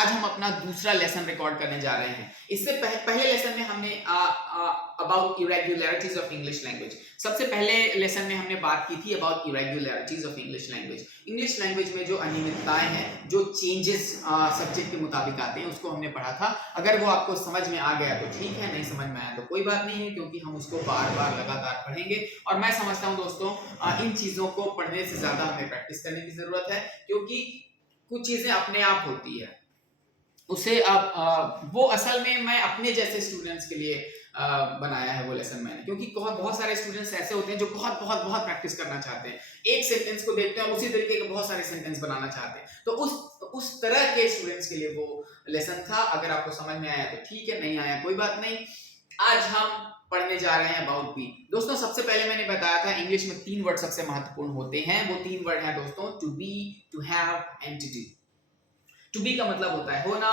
आज हम अपना दूसरा लेसन रिकॉर्ड करने जा रहे हैं। इससे पहले लेसन में हमने about irregularities of English language, सबसे पहले लेसन में हमने बात की थी about irregularities of English language. English language में जो अनियमितताएं हैं, जो चेंजेस सब्जेक्ट के मुताबिक आते हैं, उसको हमने पढ़ा था। अगर वो आपको समझ में आ गया तो ठीक है, नहीं समझ में आया तो कोई बात नहीं है, क्योंकि हम उसको बार बार लगातार पढ़ेंगे। और मैं समझता हूँ दोस्तों, इन चीजों को पढ़ने से ज्यादा हमें प्रैक्टिस करने की जरूरत है, क्योंकि कुछ चीजें अपने आप होती है, उसे अब वो असल में मैं अपने जैसे स्टूडेंट्स के लिए बनाया है वो लेसन मैंने, क्योंकि बहुत सारे स्टूडेंट्स ऐसे होते हैं जो बहुत बहुत बहुत प्रैक्टिस करना चाहते हैं, एक सेंटेंस को देखते हैं और उसी तरीके के बहुत सारे सेंटेंस बनाना चाहते हैं। तो उस तरह के स्टूडेंट्स के लिए वो लेसन था। अगर आपको समझ में आया तो ठीक है, नहीं आया कोई बात नहीं। आज हम पढ़ने जा रहे हैं अबाउट बी। दोस्तों सबसे पहले मैंने बताया था इंग्लिश में 3 वर्ड सबसे महत्वपूर्ण होते हैं। वो 3 वर्ड हैं दोस्तों, to be, to have and to do. To be का मतलब होता है होना,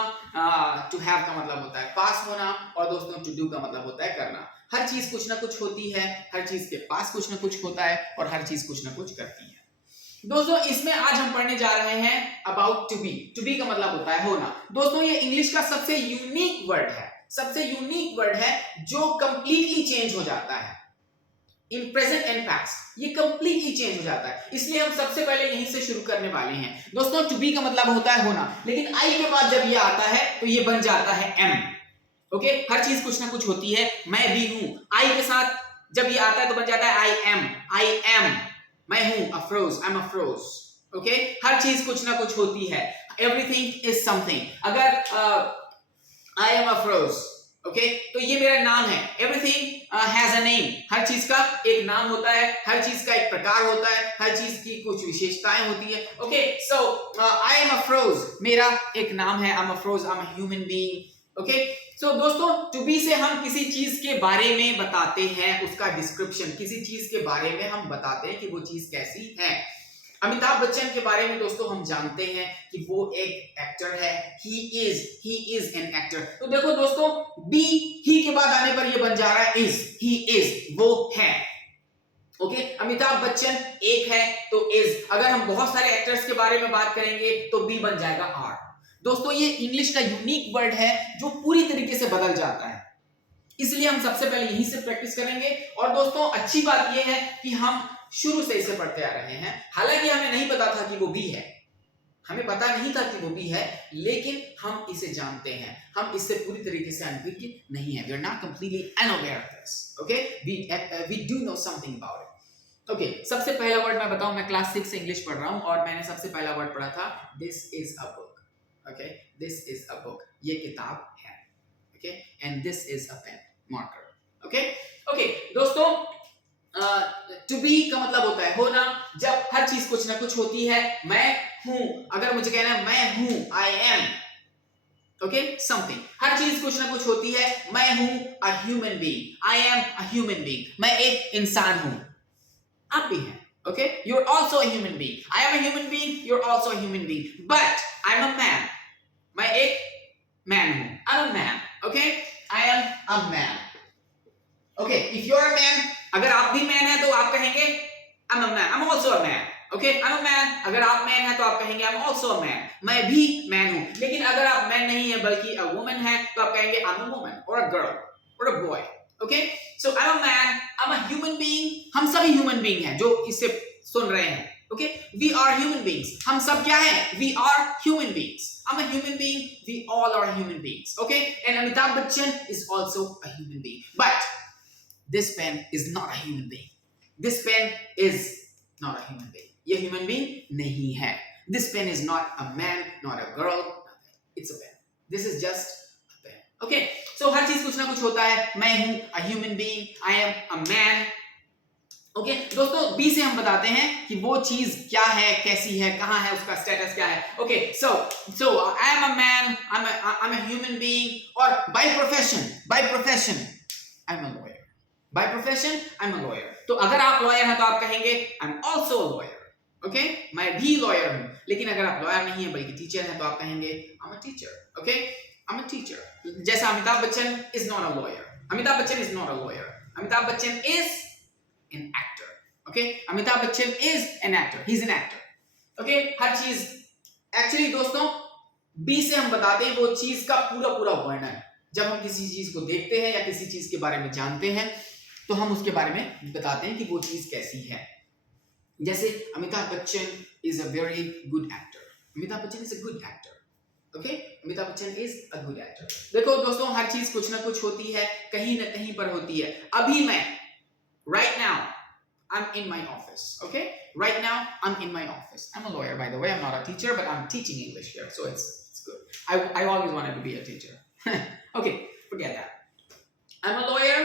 टू हैव का मतलब होता है पास होना, और दोस्तों टू डू का मतलब होता है करना। हर चीज कुछ ना कुछ होती है, हर चीज के पास कुछ ना कुछ होता है, और हर चीज कुछ ना कुछ करती है। दोस्तों इसमें आज हम पढ़ने जा रहे हैं about to be. To be का मतलब होता है होना। दोस्तों ये इंग्लिश का सबसे यूनिक वर्ड है, सबसे यूनिक वर्ड है, जो कंप्लीटली चेंज हो जाता है इन प्रेजेंट एंड पास्ट। ये कंप्लीटली चेंज हो जाता है, इसलिए हम सबसे पहले यहीं से शुरू करने वाले हैं। दोस्तों टू बी का मतलब होता है होना, लेकिन आई के बाद जब ये आता है तो ये बन जाता है एम। ओके, हर चीज कुछ ना कुछ होती है, मैं भी हूं। आई के साथ जब ये आता है तो बन जाता है आई एम, मैं हूं, Afroz, I am Afroz. Okay, हर चीज कुछ ना कुछ होती है, एवरीथिंग इज समथिंग। अगर आई एम अफरोज, ओके, तो ये मेरा नाम है। एवरीथिंग हैज अ नेम, हर चीज का एक नाम होता है, हर चीज का एक प्रकार होता है, हर चीज की कुछ विशेषताएं होती है। Okay, so I am Afroz मेरा एक नाम है, I am Afroz, I am a human being. Okay, so दोस्तों टू बी से हम किसी चीज के बारे में बताते हैं, उसका डिस्क्रिप्शन, किसी चीज के बारे में हम बताते हैं कि वो चीज कैसी है। अमिताभ बच्चन के बारे में दोस्तों हम जानते हैं कि वो एक एक्टर है, ही इज एन एक्टर। तो देखो दोस्तों, बी ही के बाद आने पर ये बन जा रहा है इज, ही इज, वो है। ओके, अमिताभ बच्चन एक है तो इज। अगर हम बहुत सारे एक्टर्स के बारे में बात करेंगे तो बी बन जाएगा आर। दोस्तों ये इंग्लिश का यूनिक वर्ड है जो पूरी तरीके से बदल जाता है, इसलिए हम सबसे पहले यहीं से प्रैक्टिस करेंगे। और दोस्तों अच्छी बात यह है कि हम शुरू से इसे पढ़ते आ रहे हैं। हालांकि हमें नहीं पता था कि वो बी है, हमें पता नहीं था कि वो बी है, लेकिन हम इसे जानते हैं, हम इससे पूरी तरीके से अनभिज्ञ नहीं है। We are not completely unaware of this. Okay, we do know something about it. Okay, सबसे पहला वर्ड मैं बताऊं, मैं क्लास 6 से इंग्लिश पढ़ रहा हूं और मैंने सबसे पहला वर्ड पढ़ा था this is a book. Okay, this is a book, ये किताब है। Okay, and this is a pen, marker. Okay okay दोस्तों, टू बी का मतलब होता है होना, जब हर चीज कुछ ना कुछ होती है। मैं हूं, अगर मुझे कहना है मैं हूं, आई एम, ओके, समथिंग, हर चीज कुछ ना कुछ होती है। मैं हूं a human being, I am a human being, मैं एक इंसान हूं, आप भी हैं। Okay, you are also a human being, I am a human being, you are also a human being, but I am a man, मैं एक man हूं, I am a man. Okay, I am a man. Okay, if you are a man, अगर आप भी man है तो आप कहेंगे I am a man, I am also a man. Okay, I am a man, अगर आप मैन है तो आप कहेंगे I am also a man, मैं भी मैन हूं। लेकिन अगर आप मैन नहीं है बल्कि अ वुमन है तो आप कहेंगे आई एम अ वुमन और अ गर्ल और a boy. Okay, so I am a man, I am a human being, हम सभी ह्यूमन बीइंग हैं जो इसे सुन रहे हैं। Okay, we are human beings, हम सब क्या हैं, we are human beings. I'm a human being, we all are human beings. Okay, and Amitabh Bachchan is also a human being, but this pen is not a human being. This pen is not a human being. ये human being नहीं है. This pen is not a man, not a girl. It's a pen. This is just a pen. Okay, so हर चीज कुछ ना कुछ होता है। मैं हूँ a human being, I am a man. Okay दोस्तों, बी से हम बताते हैं कि वो चीज क्या है, कैसी है, कहां है, उसका स्टेटस क्या है। Okay, so I am a man, I am a human being, और by profession I am a lawyer, by profession I am a lawyer. तो अगर आप लॉयर हैं तो आप कहेंगे I am also a lawyer. Okay, मैं भी लॉयर हूं। लेकिन अगर आप लॉयर नहीं है बल्कि टीचर हैं तो आप कहेंगे I am a teacher. Okay, I am a teacher. जैसा Amitabh Bachchan is not a lawyer, Amitabh Bachchan is not a lawyer, Amitabh Bachchan is an actor. Okay, Amitabh Bachchan is an actor, he's an actor. Okay, हर चीज, actually दोस्तों B से हम बताते हैं वो चीज का पूरा पूरा वर्णन। जब हम किसी चीज को देखते हैं या किसी चीज के बारे में जानते हैं तो हम उसके बारे में बताते हैं कि वो चीज कैसी है। जैसे Amitabh Bachchan is a very good actor. Amitabh Bachchan is a good actor. Okay, Amitabh Bachchan is a good actor. देखो दोस्तों, हर चीज कुछ ना कुछ होती है, कहीं ना कहीं पर होती है। अभी मैं right now I'm in my office. Okay, right now I'm in my office. I'm a lawyer, by the way. I'm not a teacher, but I'm teaching English here, so it's good. I always wanted to be a teacher. Okay, forget that. I'm a lawyer,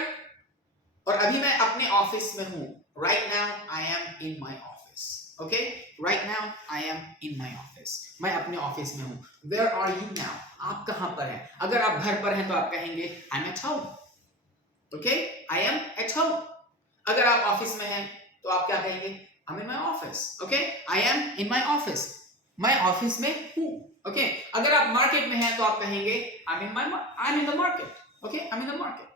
और अभी मैं अपने office में हूँ। Right now I am in my office. Okay, right now I am in my office. मैं अपने office में हूँ। Where are you now? आप कहाँ पर हैं? अगर आप घर पर हैं तो आप कहेंगे I'm at home. Okay, I am at home. अगर आप ऑफिस में हैं तो आप क्या कहेंगे? I'm in my office. Okay, I am in my office. मैं ऑफिस में हूँ। Okay, अगर आप मार्केट में हैं तो आप कहेंगे I'm in the market. Okay, I'm in the market.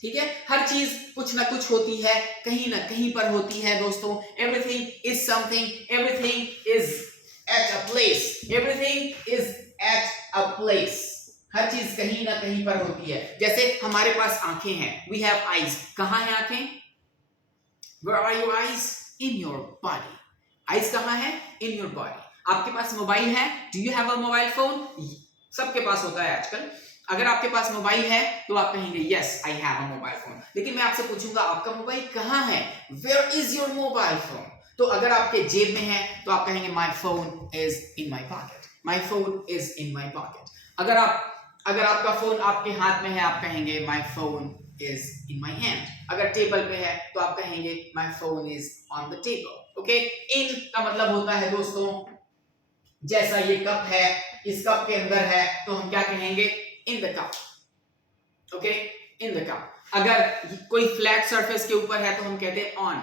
ठीक है, हर चीज कुछ ना कुछ होती है, कहीं ना कहीं पर होती है दोस्तों। Everything is something. Everything is at a place. Everything is at a place. हर चीज कहीं ना कहीं पर होती है। जैसे हमारे पास आंखें हैं, we have eyes. कहाँ है आंखें? Where are your eyes? In your body. Eyes कहाँ है? In your body. आपके पास मोबाइल है? Do you have a mobile phone? सबके पास होता है आजकल। अगर आपके पास मोबाइल है तो आप कहेंगे yes, I have a mobile phone. लेकिन मैं आपसे पूछूंगा आपका मोबाइल कहाँ है? Where is your mobile phone? तो अगर आपके जेब में है तो आप कहेंगे my phone is in my pocket. My phone is in my pocket. अगर आपका फोन आपके हाथ में है आप कहेंगे my phone is in my hand. अगर टेबल पे है तो आप कहेंगे my phone is on the table. Okay? in का मतलब होता है दोस्तों, जैसा ये कप है, इस कप के अंदर है तो हम क्या कहेंगे? in the cup. Okay? in the cup. अगर कोई फ्लैट सरफेस के ऊपर है तो हम कहते हैं on.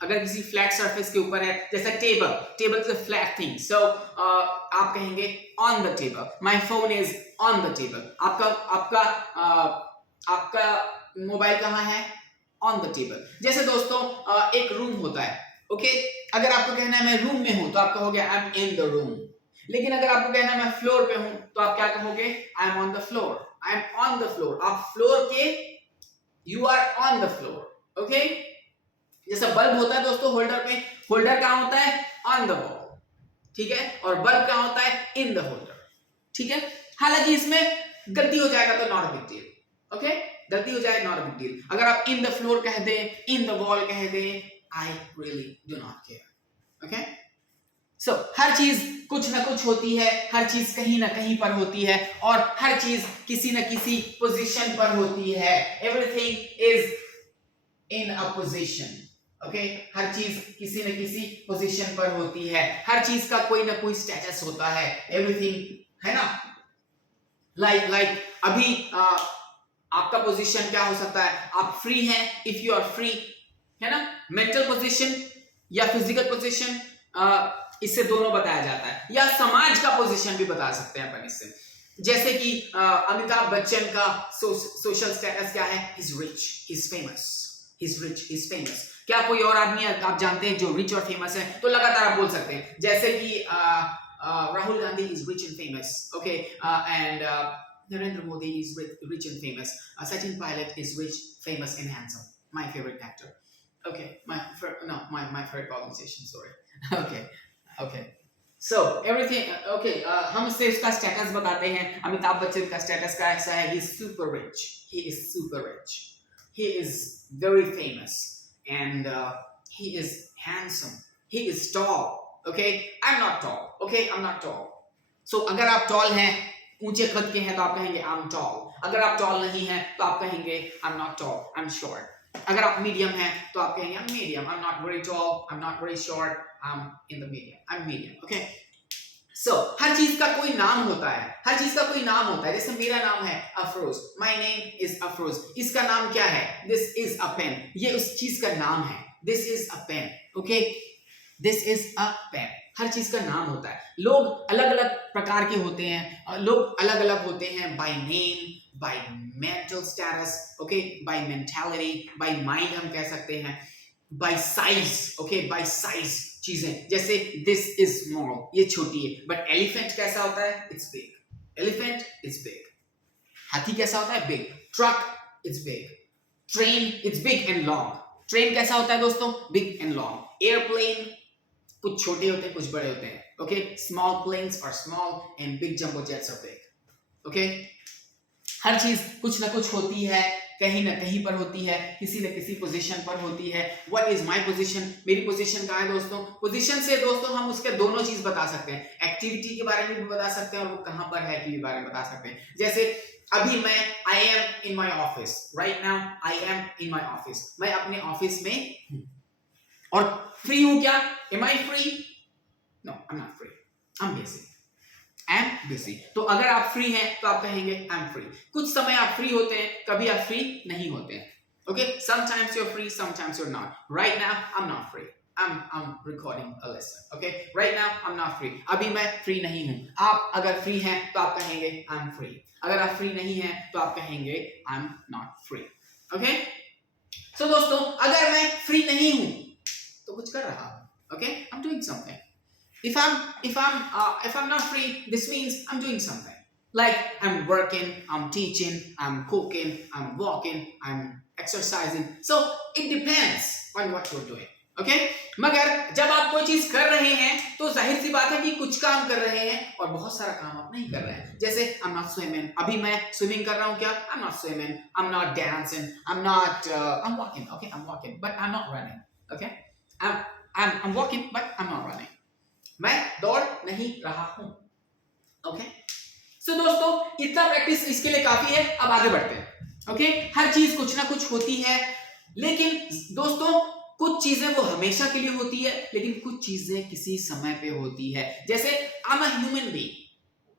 अगर किसी फ्लैट सरफेस के ऊपर है, जैसा table is a flat thing, so आप कहेंगे on the table. My phone is on the table. आपका मोबाइल कहाँ है? On the table. जैसे दोस्तों एक रूम होता है। ओके, अगर आपको कहना है मैं रूम में हूं तो आप कहोगे I am in the room. लेकिन अगर आपको कहना है मैं फ्लोर पे हूं तो आप क्या कहोगे? I am on the floor. I am on the floor. आप फ्लोर के, you are on the floor. Okay, जैसा बल्ब होता है दोस्तों होल्डर में, होल्डर कहाँ होता है? On the wall. ठीक है, और बल्ब कहाँ होता है? In the holder. ठीक है, हालांकि इसमें गलती हो जाएगा तो not a big deal. Okay, गलती हो जाए नॉट अ बिग डील। अगर आप इन द फ्लोर कह दें, इन द वॉल कह दें, I really do not care. Okay, so हर चीज कुछ ना कुछ होती है, हर चीज कहीं ना कहीं पर होती है, और हर चीज किसी न किसी पोजीशन पर होती है। Everything is in a position. Okay, हर चीज किसी न किसी पोजीशन पर होती है, हर चीज का कोई ना कोई स्टेटस होता है। एवरीथिंग, है ना? लाइक अभी आपका पोजीशन क्या हो सकता है? आप फ्री हैं, इफ यू आर फ्री, है ना? मेंटल पोजीशन या फिजिकल पोजीशन, इससे दोनों बताया जाता है, या समाज का पोजीशन भी बता सकते हैं अपन इससे। जैसे कि अमिताभ बच्चन का सोशल स्टेटस क्या है? He's rich, he's famous, he's rich, he's famous। क्या कोई और आदमी आप जानते हैं जो रिच और फेमस है? तो लगातार आप बोल सकते हैं, जैसे कि Rahul Gandhi is rich and famous, okay, and Narendra Modi is rich and famous. Sachin Pilot is rich, famous and handsome. My favorite actor. Okay, my favorite politician. Sorry. Okay. So everything. Okay. हम इससे इसका status बताते हैं। अमिताभ बच्चन का status का ऐसा है, he is super rich. He is super rich. He is very famous, and he is handsome. He is tall. Okay, I'm not tall. Okay, I'm not tall. So अगर आप tall हैं, ऊंचे कद के हैं, तो आप कहेंगे I'm tall. अगर आप tall नहीं हैं तो आप कहेंगे I'm not tall, I'm short. अगर आप मीडियम हैं तो आप कहेंगे I'm medium. I'm not very tall, I'm not very short, I'm in the medium. I'm medium. Okay. So हर चीज का कोई नाम होता है, हर चीज का कोई नाम होता है। जैसे मेरा नाम है Afroz, My name is Afroz. इसका नाम क्या है? This is a pen। ये उस चीज का नाम है। This is a pen। Okay, This is a pen। हर चीज का नाम होता है। लोग अलग अलग प्रकार के होते हैं, लोग अलग अलग होते हैं, by name, by mental status, okay, by mentality, by mind हम कह सकते हैं, by size, okay, by size, चीजें, जैसे दिस इज स्मॉल, ये छोटी है, बट एलिफेंट कैसा होता है? It's big. Elephant is big. हाथी कैसा होता है? Big. Truck it's big. Train it's big and long. Train कैसा होता है दोस्तों? Big and long. एयरप्लेन कुछ छोटे होते हैं, कुछ बड़े होते हैं। Okay, small planes are small and big jumbo jets are big. Okay, हर चीज कुछ ना कुछ होती है, कहीं ना कहीं पर होती है, किसी न किसी पोजीशन पर होती है। What is my position? मेरी पोजीशन कहाँ है दोस्तों? पोजीशन से दोस्तों हम उसके दोनों चीज बता सकते हैं, एक्टिविटी के बारे में भी बता सकते हैं और वो कहाँ पर है के बारे में बता सकते हैं। जैसे अभी मैं I am in my office, right now I am in my office, मैं अपने ऑफिस में हूं। और फ्री हूं क्या? Am I free? No, I am not free, I am busy. I am busy. तो अगर आप फ्री हैं तो आप कहेंगे आई एम फ्री। कुछ समय आप फ्री होते हैं, कभी आप फ्री नहीं होते हैं। Okay, sometimes you are free, sometimes you are not. Right now I am not free, I'm recording a lesson. Okay, right now I'm not free. अभी मैं फ्री नहीं हूं। आप अगर फ्री हैं तो आप कहेंगे I'm free. अगर आप फ्री नहीं हैं तो आप कहेंगे I'm not free. Okay? So दोस्तों, अगर मैं फ्री नहीं हूं तो कुछ कर रहा हूं। Okay? I'm doing something. If I'm not free, this means I'm doing something. Like I'm working, I'm teaching, I'm cooking, I'm walking, I'm exercising. So it depends on what you're doing. Okay, मगर जब आप कोई चीज कर रहे हैं तो जाहिर सी बात है कि कुछ काम कर रहे हैं और बहुत सारा काम आप नहीं कर रहे हैं। जैसे I'm not swimming, अभी मैं स्विमिंग कर रहा हूं क्या? I'm not swimming, I'm not dancing, I'm walking, okay, I'm walking, but I'm not running, okay, I'm walking, but I'm not running, मैं दौड़ नहीं रहा हूं। ओके, सो दोस्तों इतना प्रैक्टिस इसके लिए काफी है। अब आगे बढ़ते हैं। ओके, हर चीज कुछ ना कुछ होती है, लेकिन दोस्तों कुछ चीजें वो हमेशा के लिए होती है, लेकिन कुछ चीजें किसी समय पे होती है। जैसे आई एम अ ह्यूमन बीइंग,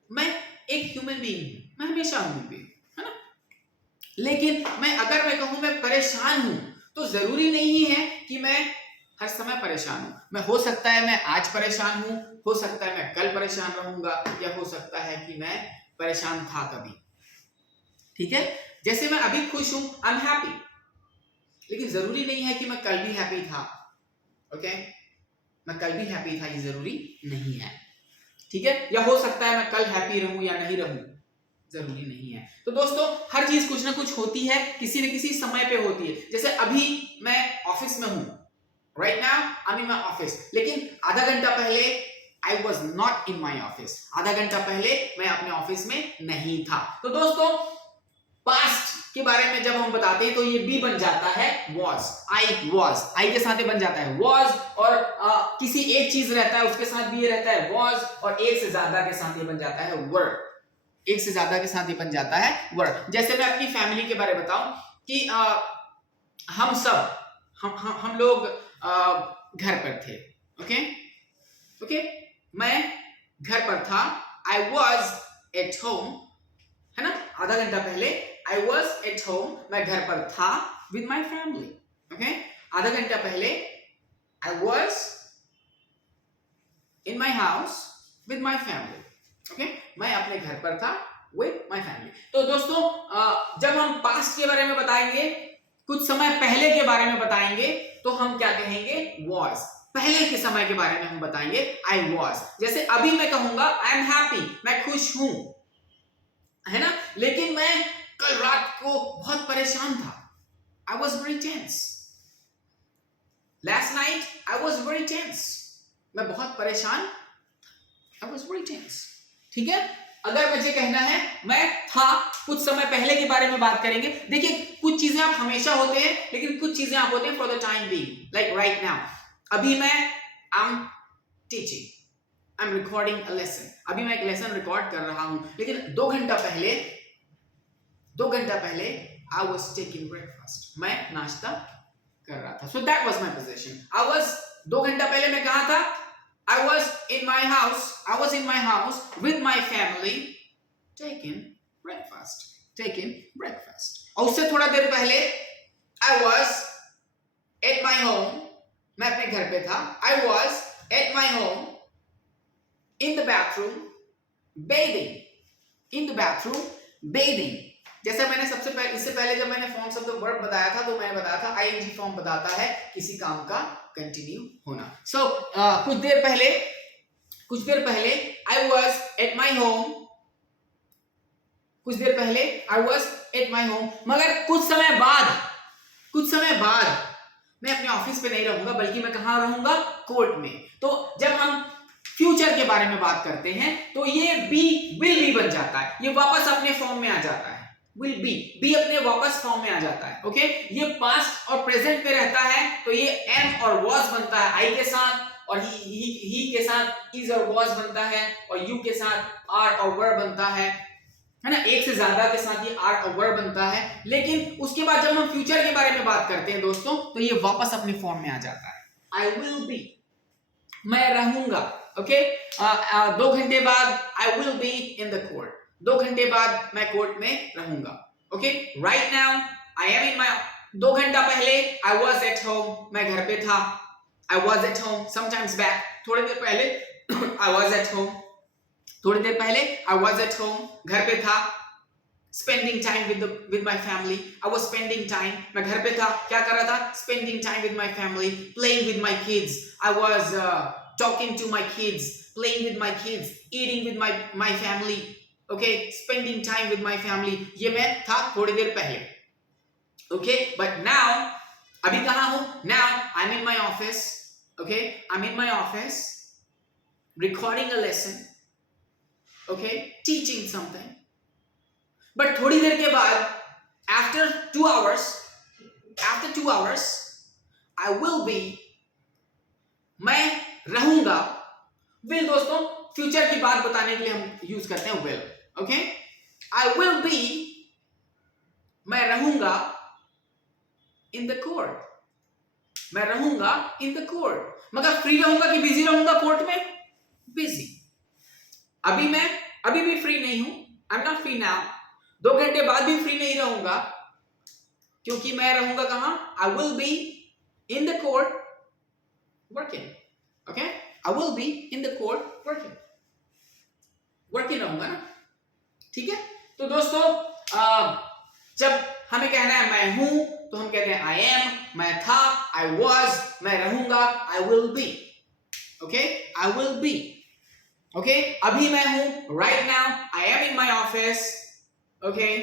मैं एक ह्यूमन बीइंग हूं, मैं हमेशा ह्यूमन बीइंग, है ना। लेकिन अगर मैं कहूं मैं परेशान हूं तो जरूरी नहीं है कि मैं हर समय परेशान हूं। मैं हो सकता है मैं आज परेशान हूं, हो सकता है मैं कल परेशान रहूंगा, या हो सकता है कि मैं परेशान था कभी। ठीक है, जैसे मैं अभी खुश हूं, आई एम हैप्पी, लेकिन जरूरी नहीं है कि मैं कल भी हैप्पी था। ओके, मैं कल भी हैप्पी था ये जरूरी नहीं है। ठीक है, या हो सकता है मैं कल हैप्पी रहूं या नहीं रहूं, जरूरी नहीं है। तो दोस्तों हर चीज कुछ ना कुछ होती है, किसी न किसी समय पे होती है। जैसे अभी मैं ऑफिस में हूं, right now I am in my office, लेकिन आधा घंटा पहले I was not in my office, आधा घंटा पहले मैं अपने ऑफिस में नहीं था। तो दोस्तों पास्ट के बारे में जब हम बताते हैं तो ये बी बन जाता है was, आई के साथ ये बन जाता है was, और किसी एक चीज रहता है उसके साथ भी ये रहता है was, और एक से ज्यादा के साथ ये बन जाता है were, एक से ज्यादा के साथ ये बन जाता है were। जैसे मैं अपनी फैमिली के बारे में बताऊं कि हम सब हम लोग घर पर थे। ओके, मैं घर पर था, आई वॉज एट होम, है ना, आधा घंटा पहले आई वॉज एट होम, मैं घर पर था विद माई फैमिली। ओके, आधा घंटा पहले I was in my house with my family. Okay, मैं अपने घर पर था विद माई फैमिली। तो दोस्तों जब हम पास्ट के बारे में बताएंगे, कुछ समय पहले के बारे में बताएंगे, तो हम क्या कहेंगे? वॉज। पहले के समय के बारे में हम बताएंगे आई वॉज। जैसे अभी मैं कहूंगा आई एम हैप्पी, मैं खुश हूं, है ना, लेकिन मैं कल रात को बहुत परेशान था, I was very tense. Last night I was very tense, मैं बहुत परेशान, आई वॉज वेरी टेंस। ठीक है, अगर मुझे कहना है मैं था, कुछ समय पहले के बारे में बात करेंगे। देखिए कुछ चीजें आप हमेशा होते हैं, लेकिन कुछ चीजें आप होते हैं for the time being, like right now. अभी मैं I am teaching, I am recording a lesson, अभी मैं एक लेसन रिकॉर्ड कर रहा हूं, लेकिन 2 घंटा पहले आई वॉज टेकिंग ब्रेकफास्ट, मैं नाश्ता कर रहा था। So that was my position. I was 2 घंटा पहले मैं कहा था? I was in my house with my family taking breakfast. और उससे थोड़ा देर पहले I was at my home, मैं अपने घर पे था, I was at my home in the bathroom bathing. जैसे मैंने सबसे पहले, इससे पहले जब मैंने फॉर्म्स ऑफ द वर्ब बताया था, तो मैंने बताया था आईएनजी फॉर्म बताता है किसी काम का कंटिन्यू होना। सो कुछ देर पहले I was at my home, मगर कुछ समय बाद मैं अपने ऑफिस पे नहीं रहूंगा, बल्कि मैं कहां रहूंगा? कोर्ट में। तो जब हम फ्यूचर के बारे में बात करते हैं तो ये बी विल बी बन जाता है, ये वापस अपने फॉर्म में आ जाता है। विल बी अपने वापस फॉर्म में आ जाता है। ओके, ये पास्ट और प्रेजेंट में रहता है तो ये एम और वॉज बनता है आई के साथ, और ही के साथ इज और वॉज बनता है, और यू के साथ आर और वर बनता है ना। एक से ज्यादा के साथ ये आर और वर बनता है। लेकिन उसके बाद जब हम फ्यूचर के बारे में बात करते हैं दोस्तों, तो ये वापस अपने फॉर्म में आ जाता है। आई विल बी, मैं रहूंगा। ओके, 2 घंटे बाद I will be in the court, 2 घंटे बाद मैं कोर्ट में रहूंगा। Okay, right now I am in my, 2 घंटा पहले आई वॉज एट होम, मैं घर पे था। I was at home sometimes back, थोड़ी देर पहले आई वॉज एट होम, थोड़ी देर पहले आई वॉज एट होम, घर पे था। Spending time with my family, I was spending time, मैं घर पे था, क्या कर रहा था? Spending time with my family, playing with my kids, I was talking to my kids, playing with my kids, eating with my family, okay, spending time with my family, ये मैं था थोड़ी देर पहले। okay, but now अभी कहाँ हूँ? now I'm in my office, okay, I'm in my office recording a lesson, okay, teaching something, but थोड़ी देर के बाद after 2 hours I will be, मैं रहूंगा। विल दोस्तों फ्यूचर की बात बताने के लिए हम यूज करते हैं will. Okay, I will B, मैं रहूंगा इन द कोर्ट, मैं रहूंगा इन द कोर्ट। मगर फ्री रहूंगा कि बिजी रहूंगा कोर्ट में? बिजी। अभी भी फ्री नहीं हूं, I am not free now. 2 घंटे बाद भी फ्री नहीं रहूंगा, क्योंकि मैं रहूंगा कहां? आई will be in the court working. Okay, I will be in the court working रहूंगा ना, ठीक है। तो दोस्तों जब हमें कहना है मैं हूं, तो हम कहते हैं I am, मैं था, I was, मैं रहूंगा, I will be, okay, I will be, okay, अभी मैं हूं, right now I am in my office, okay,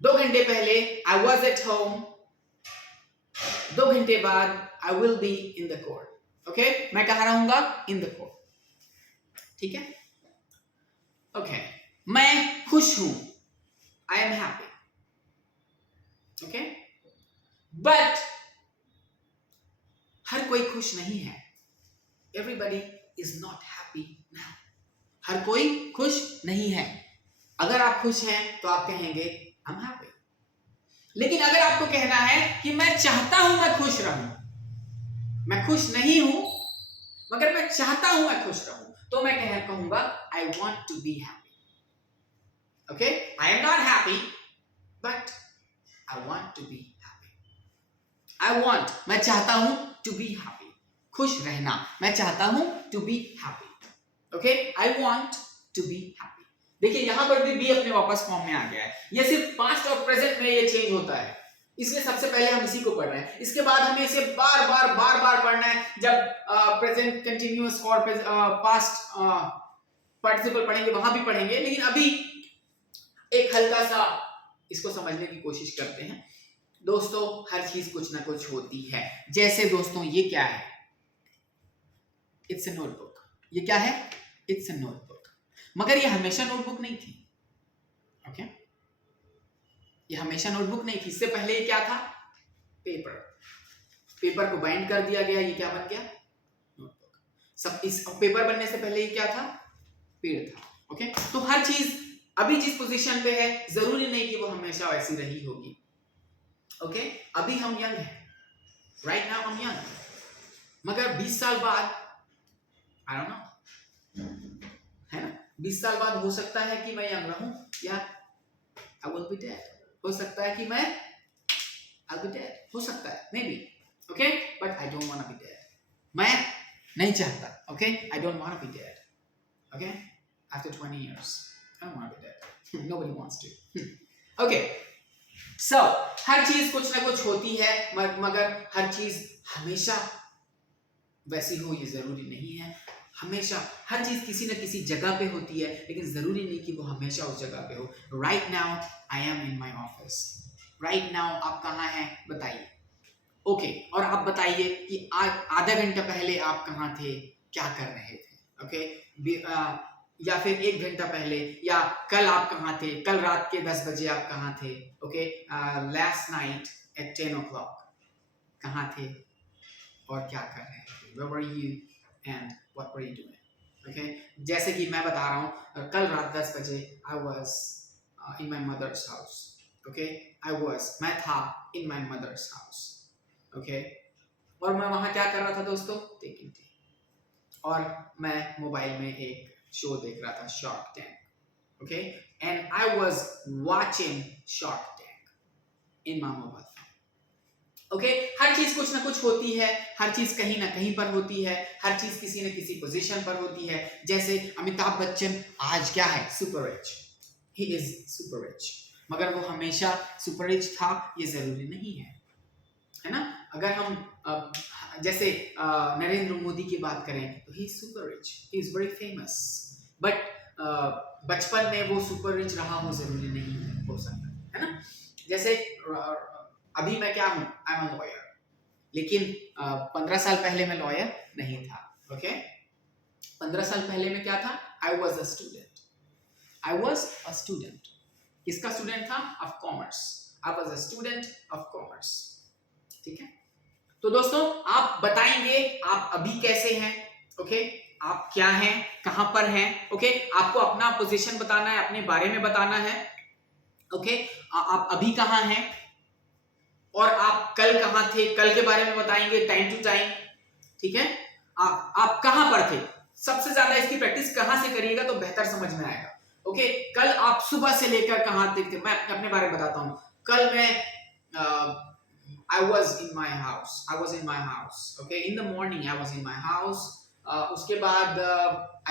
2 घंटे पहले I was at home, 2 घंटे बाद I will be in the court, okay, मैं कहाँ रहूंगा? इन द कोर्ट, ठीक है। ओके, मैं खुश हूं, I am happy, okay, but हर कोई खुश नहीं है। Everybody is not happy now, हर कोई खुश नहीं है। अगर आप खुश हैं तो आप कहेंगे आई एम हैप्पी, लेकिन अगर आपको कहना है कि मैं चाहता हूं मैं खुश रहूं, मैं खुश नहीं हूं मगर मैं चाहता हूं मैं खुश रहूं, तो मैं कहूंगा I want to be happy. Okay, I am not happy but I want to be happy. I want, मैं चाहता हूं, टू बी हैप्पी, खुश रहना, मैं चाहता हूं to be happy. Okay, I want to be happy. देखिए यहां पर भी बी अपने वापस फॉर्म में आ गया है। ये सिर्फ पास्ट और प्रेजेंट में ये चेंज होता है, इसलिए सबसे पहले हम इसी को पढ़ रहे हैं। इसके बाद हमें इसे बार बार पढ़ना है। जब प्रेजेंट कंटिन्यूअस और पास्ट पार्टिसिपल पढ़ेंगे वहां भी पढ़ेंगे, लेकिन अभी एक हल्का सा इसको समझने की कोशिश करते हैं। दोस्तों हर चीज कुछ ना कुछ होती है। जैसे दोस्तों ये क्या है? It's a notebook. ये क्या है? It's a notebook. मगर ये हमेशा नोटबुक नहीं थी। ओके, ये हमेशा नोटबुक नहीं थी। इससे पहले ये क्या था? पेपर। पेपर को बाइंड कर दिया गया, ये क्या बन गया? नोटबुक। सब इस पेपर बनने से पहले ये क्या था? पेड़ था। ओके, तो हर चीज अभी जिस पोजीशन पे है जरूरी नहीं कि वो हमेशा वैसी रही होगी। ओके, अभी हम यंग हैं, राइट नाउ हम यंग, मगर 20 साल बाद आई डोंट नो, है ना, 20 साल बाद हो सकता है कि मैं यंग रहूं या आई विल बी डेड। हो सकता है कि मैं I'll be dead, हो सकता है, maybe, okay, but I don't want to be dead. मैं नहीं चाहता, okay, I don't want to be dead, okay, after 20 years, I don't want to be dead. Nobody wants to. Okay, So, हर चीज कुछ ना कुछ होती है, मगर हर चीज हमेशा वैसी हो ये जरूरी नहीं है। हमेशा हर चीज किसी न किसी जगह पे होती है, लेकिन जरूरी नहीं कि वो हमेशा उस जगह पे हो। Right now I am in my office. Right now आप कहाँ हैं बताइए। ओके, और आप बताइए कि आधा घंटा पहले आप कहाँ थे, क्या कर रहे थे। ओके, या फिर 1 घंटा पहले, या कल आप कहाँ थे, कल रात के 10 बजे आप कहाँ थे। Okay, last night eight 10 o'clock कहाँ थे और क्या कर रहे थे। Where were you and what were you doing? Okay? जैसे कि मैं बता रहा हूँ, कल रात 10 बजे I was in my mother's house. Okay? मैं था in my mother's house. Okay? और मैं वहाँ क्या कर रहा था दोस्तों, टेकिंग टी। और मैं मोबाइल में एक शो देख रहा था, Shark Tank. Okay, and I was watching Shark Tank in my mobile phone. Okay, हर चीज कुछ ना कुछ होती है, हर चीज कहीं ना कहीं पर होती है, हर चीज किसी न किसी पोजीशन पर होती है। जैसे अमिताभ बच्चन आज क्या है, super rich. He is super rich, मगर वो हमेशा सुपर रिच था ये जरूरी नहीं है ना। अगर हम जैसे नरेंद्र मोदी की बात करें तो he is super rich, he is very famous, but बचपन में वो सुपर रिच रहा हो जरूरी नहीं हो सकता है ना। जैसे अभी मैं क्या हूँ, आई एम अ लॉयर, लेकिन 15 साल पहले मैं लॉयर नहीं था। ओके, 15 साल पहले मैं क्या था, I was a student. I was a student. किसका स्टूडेंट था, of commerce. I was a student of commerce. ठीक है, तो दोस्तों आप बताएंगे आप अभी कैसे हैं। ओके, आप क्या हैं, कहां पर हैं। ओके, आपको अपना पोजीशन बताना है, अपने बारे में बताना है। ओके, आप अभी कहां हैं और आप कल कहां थे, कल के बारे में बताएंगे टाइम टू टाइम। ठीक है, आप कहां पर थे, सबसे ज्यादा इसकी प्रैक्टिस कहां से करिएगा तो बेहतर समझ में आएगा। ओके, कल आप सुबह से लेकर कहां तक थे। मैं अपने बारे में बताता हूं। कल मैं I was in my house. I was in my house. Okay, in the morning I was in my house. उसके बाद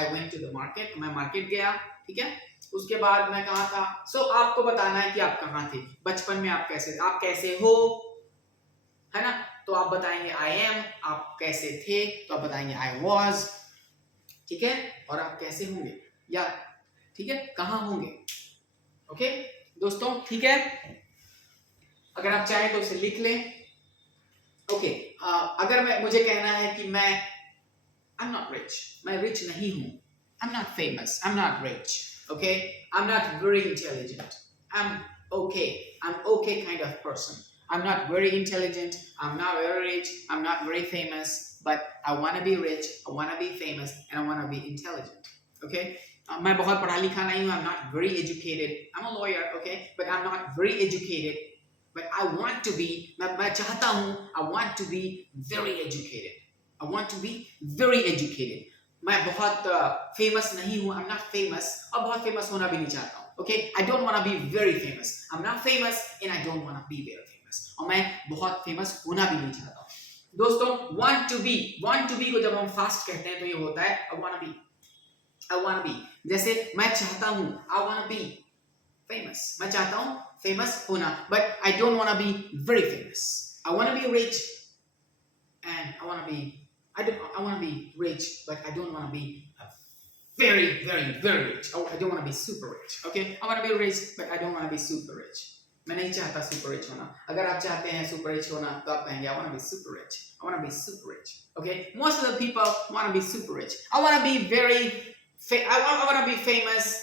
I went to the market. मैं मार्केट गया। ठीक है, उसके बाद मैं कहाँ था। So आपको बताना है कि आप कहाँ थे, बचपन में आप कैसे थे, आप कैसे हो, है ना। तो आप बताएंगे I am, आप कैसे थे तो आप बताएंगे I was। ठीक है, और आप कैसे होंगे, या ठीक है कहाँ होंगे। ओके दोस्तों, ठीक है, अगर आप चाहें तो उसे लिख लें। ओके, अगर मुझे कहना है कि मैं I'm not rich, मैं rich नहीं हूँ। I'm not famous, I'm not rich. Okay, I'm not very intelligent. I'm okay kind of person. I'm not very intelligent, I'm not very rich, I'm not very famous, but I want to be rich, I want to be famous, and I want to be intelligent. Okay, मैं बहुत पढ़ा लिखा नहीं हूँ। I'm not very educated. I'm a lawyer, okay, but I'm not very educated. But I want to be, मैं चाहता हूँ, I want to be very educated. I want to be very educated. मैं बहुत फेमस नहीं हूँ, I'm not famous, और बहुत famous होना भी नहीं चाहता हूँ। Okay, I don't want to be very famous. I'm not famous and I don't want to be very famous. और मैं बहुत फेमस होना भी नहीं चाहता हूँ। दोस्तों, want to be को जब हम फास्ट कहते हैं तो ये होता है I want to be। जैसे मैं चाहता हूँ, I want to be famous, मैं चाहता हूँ फेमस होना, but I don't want to be very famous. I want to be rich and I want to be rich, but I don't want to be very, very, very rich. I don't want to be super rich. Okay, I want to be rich, but I don't want to be super rich. मैं नहीं चाहता super rich होना। अगर आप चाहते हैं super rich होना तो आप कहेंगे I want to be super rich. I want to be super rich. Okay, most of the people want to be super rich. I want to be I want to be famous.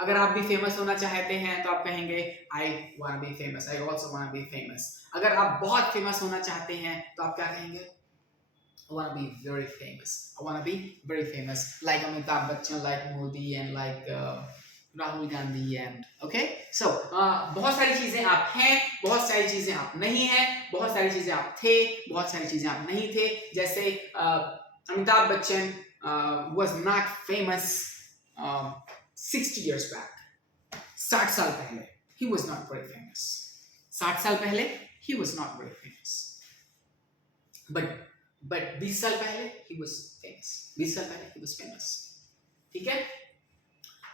अगर आप भी famous होना चाहते हैं तो आप कहेंगे I want to be famous. I also want to be famous. अगर आप बहुत फेमस होना चाहते हैं तो आप क्या कहेंगे? I want to be very famous. I want to be very famous, like Amitabh Bachchan, like Modi, and like Rahul Gandhi, and okay. So बहुत सारी चीजें आप हैं, बहुत सारी चीजें आप नहीं हैं, बहुत सारी चीजें आप थे, बहुत सारी चीजें आप नहीं थे। जैसे Amitabh Bachchan was not famous 60 years back. 60 साल पहले he was not very famous. 60 साल पहले he was not very famous. But 20 साल पहले he was famous. 20 साल पहले he was famous. ठीक है?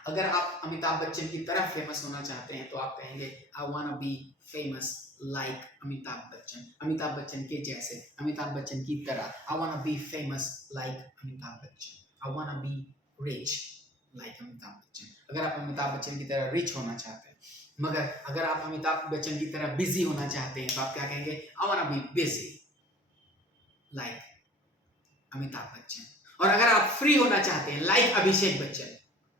अगर आप अमिताभ बच्चन की तरह फेमस होना चाहते हैं तो आप कहेंगे I want be famous like Amitabh Bachchan, Amitabh Bachchan के जैसे, अमिताभ बच्चन की तरह। I want be famous like Amitabh Bachchan, I want be rich like Amitabh Bachchan. अगर आप अमिताभ बच्चन की तरह रिच होना चाहते हैं, मगर अगर आप अमिताभ बच्चन की तरह बिजी होना चाहते हैं तो आप क्या कहेंगे? I want be busy like Amitabh Bachchan. और अगर आप फ्री होना चाहते हैं लाइक अभिषेक बच्चन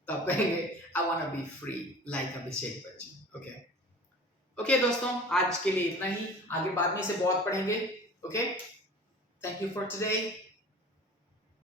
तो आप कहेंगे I want be free like Abhishek Bachchan. Okay okay दोस्तों, आज के लिए इतना ही, आगे बाद में इसे बहुत पढ़ेंगे। Okay, thank you for today.